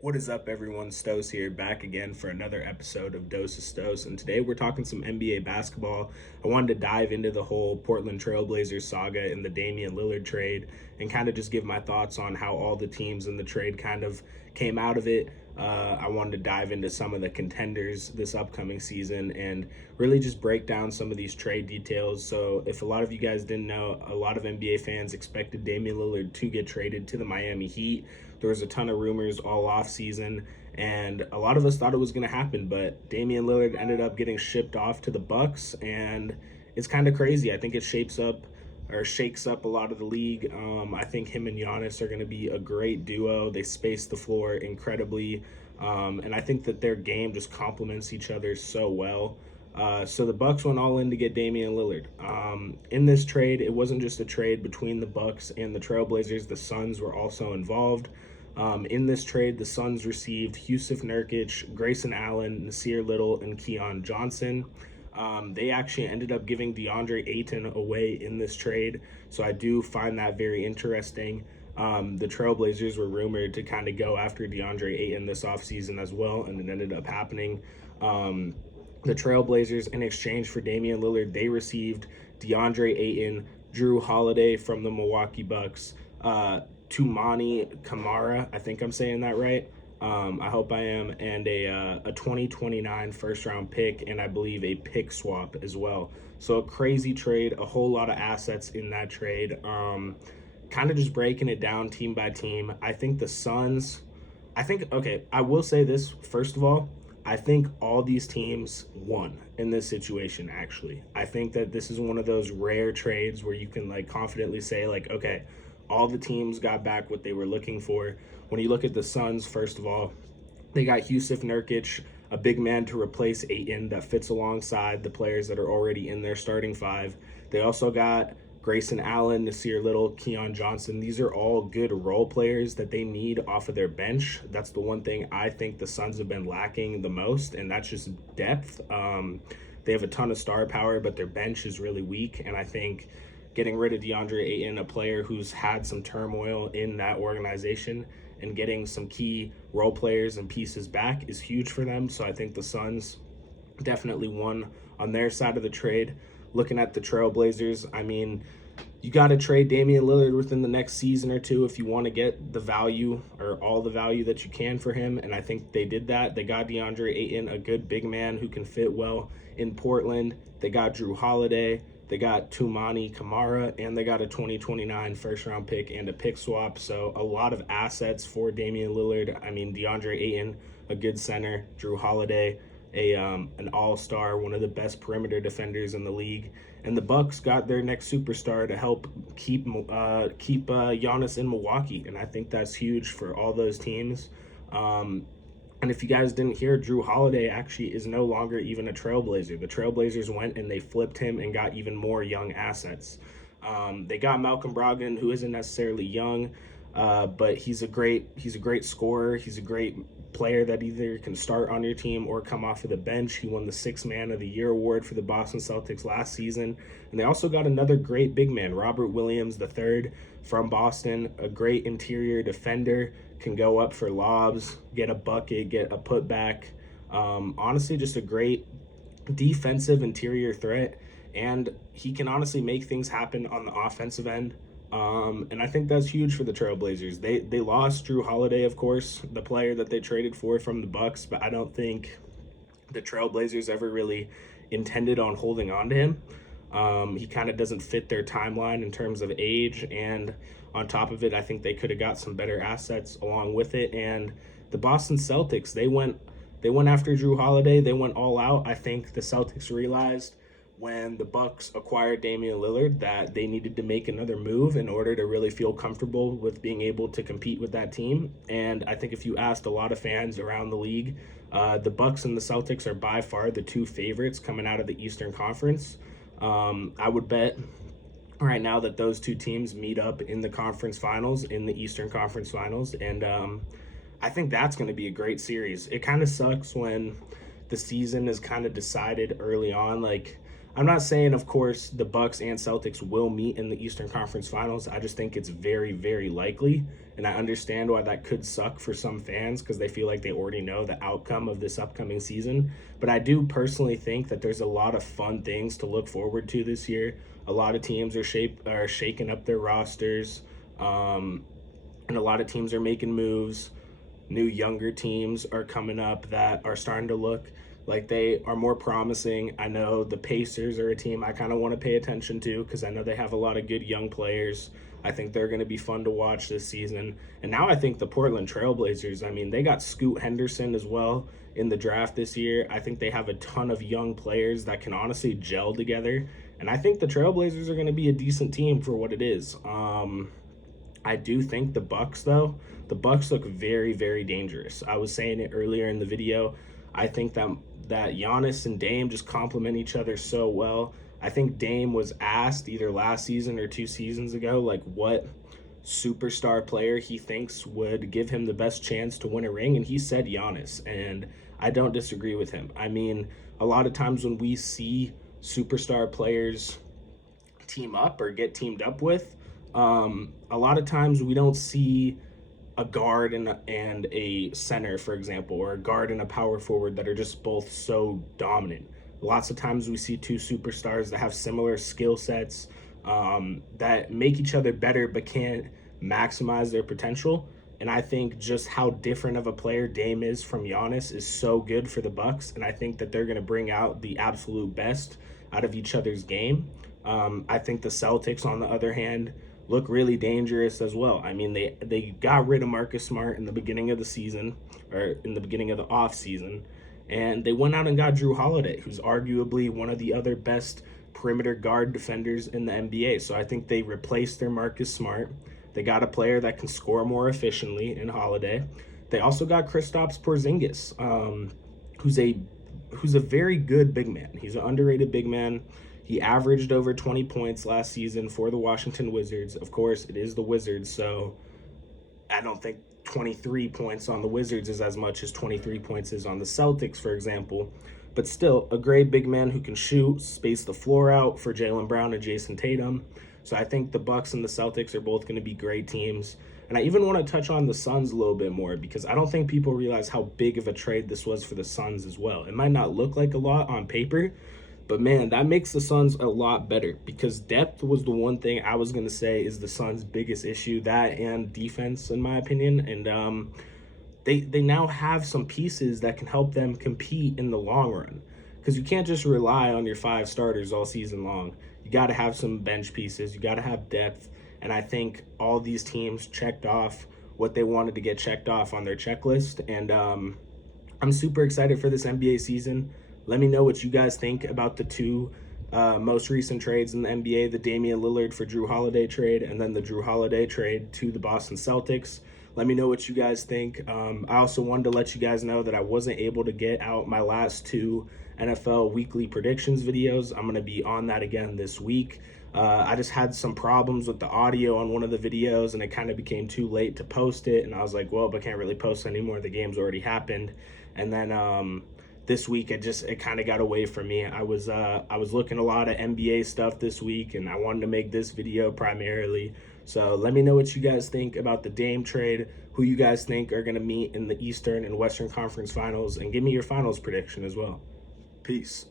What is up, everyone? Stos here, back again for another episode of Dose of Stos. And today we're talking some NBA basketball. I wanted to dive into the whole Portland Trailblazers saga and the Damian Lillard trade and kind of just give my thoughts on how all the teams in the trade kind of came out of it. I wanted to dive into some of the contenders this upcoming season and really just break down some of these trade details. So, if a lot of you guys didn't know, a lot of NBA fans expected Damian Lillard to get traded to the Miami Heat. There was a ton of rumors all off season, and a lot of us thought it was going to happen, but Damian Lillard ended up getting shipped off to the Bucks, and it's kind of crazy. I think it shakes up a lot of the league. I think him and Giannis are going to be a great duo. They space the floor incredibly, and I think that their game just complements each other so well. So the Bucks went all in to get Damian Lillard. In this trade, it wasn't just a trade between the Bucks and the Trailblazers. The Suns were also involved. In this trade, the Suns received Jusuf Nurkic, Grayson Allen, Nasir Little, and Keon Johnson. They actually ended up giving DeAndre Ayton away in this trade, so I do find that very interesting. The Trailblazers were rumored to kind of go after DeAndre Ayton this offseason as well, and it ended up happening. The Trailblazers, in exchange for Damian Lillard, they received DeAndre Ayton, Jrue Holiday from the Milwaukee Bucks, Tumani Kamara, I think I'm saying that right. I hope I am, and a 2029 first round pick, and I believe a pick swap as well. So a crazy trade, a whole lot of assets in that trade. Kind of just breaking it down team by team. I think the Suns, okay, I will say this first of all. I think all these teams won in this situation, actually. I think that this is one of those rare trades where you can like confidently say like, okay, all the teams got back what they were looking for. When you look at the Suns, first of all, they got Jusuf Nurkic, a big man to replace Ayton that fits alongside the players that are already in their starting five. They also got Grayson Allen, Nasir Little, Keon Johnson. These are all good role players that they need off of their bench. That's the one thing I think the Suns have been lacking the most, and that's just depth. They have a ton of star power, but their bench is really weak, and I think getting rid of DeAndre Ayton, a player who's had some turmoil in that organization, and getting some key role players and pieces back is huge for them. So I think the Suns definitely won on their side of the trade. Looking at the Trailblazers, I mean, you got to trade Damian Lillard within the next season or two if you want to get the value or all the value that you can for him. And I think they did that. They got DeAndre Ayton, a good big man who can fit well in Portland. They got Jrue Holiday. They got Tumani Kamara, and they got a 2029 first-round pick and a pick swap. So a lot of assets for Damian Lillard. I mean, DeAndre Ayton, a good center. Jrue Holiday, an all-star, one of the best perimeter defenders in the league. And the Bucks got their next superstar to help keep Giannis in Milwaukee, and I think that's huge for all those teams. And if you guys didn't hear, Jrue Holiday actually is no longer even a Trailblazer. The Trailblazers went and they flipped him and got even more young assets. They got Malcolm Brogdon, who isn't necessarily young, but he's a great scorer. He's a great player that either can start on your team or come off of the bench. He won the Sixth Man of the Year award for the Boston Celtics last season. And they also got another great big man, Robert Williams III from Boston, a great interior defender, can go up for lobs, get a bucket, get a putback. Honestly, just a great defensive interior threat, and he can honestly make things happen on the offensive end. And I think that's huge for the Trailblazers. They lost Jrue Holiday, of course, the player that they traded for from the Bucks, but I don't think the Trailblazers ever really intended on holding on to him. He kind of doesn't fit their timeline in terms of age, and on top of it, I think they could have got some better assets along with it. And the Boston Celtics, they went after Jrue Holiday. They went all out. I think the Celtics realized when the Bucks acquired Damian Lillard that they needed to make another move in order to really feel comfortable with being able to compete with that team. And I think if you asked a lot of fans around the league, the Bucks and the Celtics are by far the two favorites coming out of the Eastern Conference. I would bet right now that those two teams meet up in the conference finals, in the Eastern Conference Finals, and I think that's going to be a great series. It kind of sucks when the season is kind of decided early on. Like, I'm not saying, of course, the Bucks and Celtics will meet in the Eastern Conference Finals. I just think it's very, very likely. And I understand why that could suck for some fans because they feel like they already know the outcome of this upcoming season. But I do personally think that there's a lot of fun things to look forward to this year. A lot of teams are shaking up their rosters, and a lot of teams are making moves. New younger teams are coming up that are starting to look like they are more promising. I know the Pacers are a team I kind of want to pay attention to because I know they have a lot of good young players. I think they're going to be fun to watch this season. And now I think the Portland Trailblazers, I mean, they got Scoot Henderson as well in the draft this year. I think they have a ton of young players that can honestly gel together. And I think the Trailblazers are going to be a decent team for what it is. I do think the Bucks, though, the Bucks look very, very dangerous. I was saying it earlier in the video. I think that Giannis and Dame just complement each other so well. I think Dame was asked either last season or 2 seasons ago, like what superstar player he thinks would give him the best chance to win a ring, and he said Giannis, and I don't disagree with him. I mean, a lot of times when we see superstar players team up or get teamed up with, a lot of times we don't see a guard and a center, for example, or a guard and a power forward that are just both so dominant. Lots of times we see 2 superstars that have similar skill sets, that make each other better but can't maximize their potential. And I think just how different of a player Dame is from Giannis is so good for the Bucks, and I think that they're going to bring out the absolute best out of each other's game. I think the Celtics, on the other hand, look really dangerous as well. I mean, they got rid of Marcus Smart in the beginning of the season, or in the beginning of the off season, and they went out and got Jrue Holiday, who's arguably one of the other best perimeter guard defenders in the NBA. So I think they replaced their Marcus Smart. They got a player that can score more efficiently in Holiday. They also got Kristaps Porzingis, who's a very good big man. He's an underrated big man. He averaged over 20 points last season for the Washington Wizards. Of course, it is the Wizards, so I don't think 23 points on the Wizards is as much as 23 points is on the Celtics, for example. But still, a great big man who can shoot, space the floor out for Jaylen Brown and Jason Tatum. So I think the Bucks and the Celtics are both going to be great teams. And I even want to touch on the Suns a little bit more because I don't think people realize how big of a trade this was for the Suns as well. It might not look like a lot on paper, but man, that makes the Suns a lot better because depth was the one thing I was going to say is the Suns' biggest issue, that and defense, in my opinion. And they now have some pieces that can help them compete in the long run because you can't just rely on your 5 starters all season long. You got to have some bench pieces. You got to have depth. And I think all these teams checked off what they wanted to get checked off on their checklist. And I'm super excited for this NBA season. Let me know what you guys think about the 2 most recent trades in the NBA, the Damian Lillard for Jrue Holiday trade, and then the Jrue Holiday trade to the Boston Celtics. Let me know what you guys think. I also wanted to let you guys know that I wasn't able to get out my last 2 NFL weekly predictions videos. I'm going to be on that again this week. I just had some problems with the audio on one of the videos, and it kind of became too late to post it. And I was like, well, but I can't really post anymore. The game's already happened. And then this week it kind of got away from me. I was looking a lot of NBA stuff this week, and I wanted to make this video primarily. So let me know what you guys think about the Dame trade, who you guys think are going to meet in the Eastern and Western Conference Finals, and give me your finals prediction as well. Peace.